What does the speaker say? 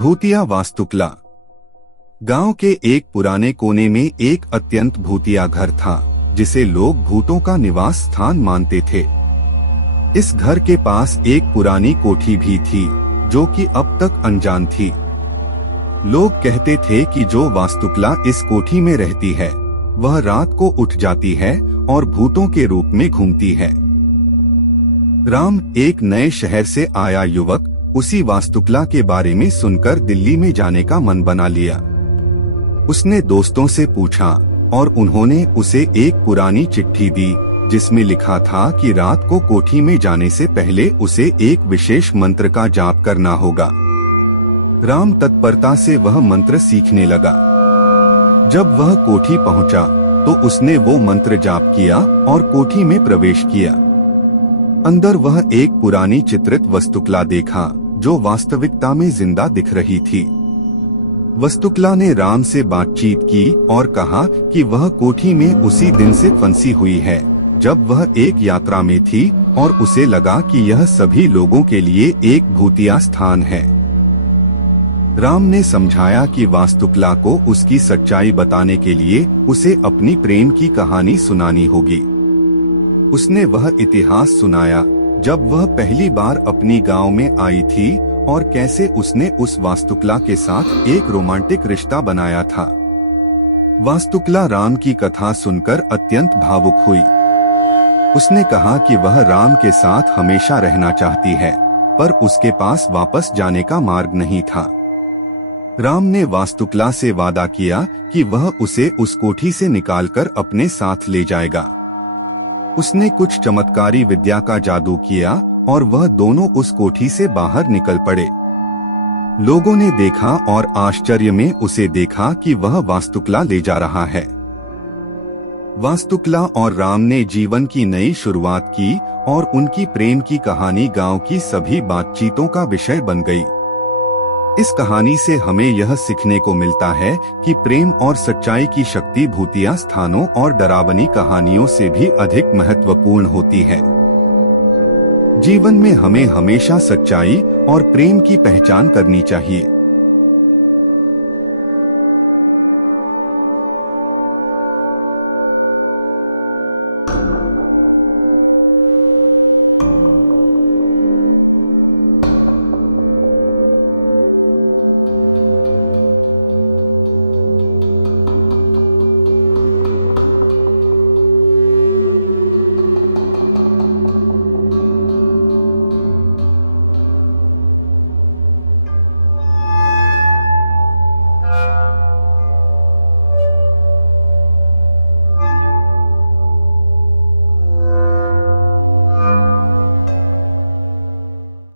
भूतिया वास्तुकला। गांव के एक पुराने कोने में एक अत्यंत भूतिया घर था, जिसे लोग भूतों का निवास स्थान मानते थे। इस घर के पास एक पुरानी कोठी भी थी, जो कि अब तक अनजान थी। लोग कहते थे कि जो वास्तुकला इस कोठी में रहती है, वह रात को उठ जाती है और भूतों के रूप में घूमती है। राम, एक नए शहर से आया युवक, उसी वास्तुकला के बारे में सुनकर दिल्ली में जाने का मन बना लिया। उसने दोस्तों से पूछा और उन्होंने उसे एक पुरानी चिट्ठी दी, जिसमें लिखा था कि रात को कोठी में जाने से पहले उसे एक विशेष मंत्र का जाप करना होगा। राम तत्परता से वह मंत्र सीखने लगा। जब वह कोठी पहुंचा, तो उसने वो मंत्र जाप किया और कोठी में प्रवेश किया। अंदर वह एक पुरानी चित्रित वास्तुकला देखा, जो वास्तविकता में जिंदा दिख रही थी। वास्तुकला ने राम से बातचीत की और कहा कि वह कोठी में उसी दिन से फंसी हुई है, जब वह एक यात्रा में थी और उसे लगा कि यह सभी लोगों के लिए एक भूतिया स्थान है। राम ने समझाया कि वास्तुकला को उसकी सच्चाई बताने के लिए उसे अपनी प्रेम की कहानी सुनानी होगी। उसने वह इतिहास सुनाया, जब वह पहली बार अपनी गांव में आई थी और कैसे उसने उस वास्तुकला के साथ एक रोमांटिक रिश्ता बनाया था। वास्तुकला राम की कथा सुनकर अत्यंत भावुक हुई। उसने कहा कि वह राम के साथ हमेशा रहना चाहती है, पर उसके पास वापस जाने का मार्ग नहीं था। राम ने वास्तुकला से वादा किया कि वह उसे उस कोठी से निकालकर अपने साथ ले जाएगा। उसने कुछ चमत्कारी विद्या का जादू किया और वह दोनों उस कोठी से बाहर निकल पड़े। लोगों ने देखा और आश्चर्य में उसे देखा कि वह वास्तुकला ले जा रहा है। वास्तुकला और राम ने जीवन की नई शुरुआत की और उनकी प्रेम की कहानी गांव की सभी बातचीतों का विषय बन गई। इस कहानी से हमें यह सीखने को मिलता है कि प्रेम और सच्चाई की शक्ति भूतिया स्थानों और डरावनी कहानियों से भी अधिक महत्वपूर्ण होती है। जीवन में हमें हमेशा सच्चाई और प्रेम की पहचान करनी चाहिए।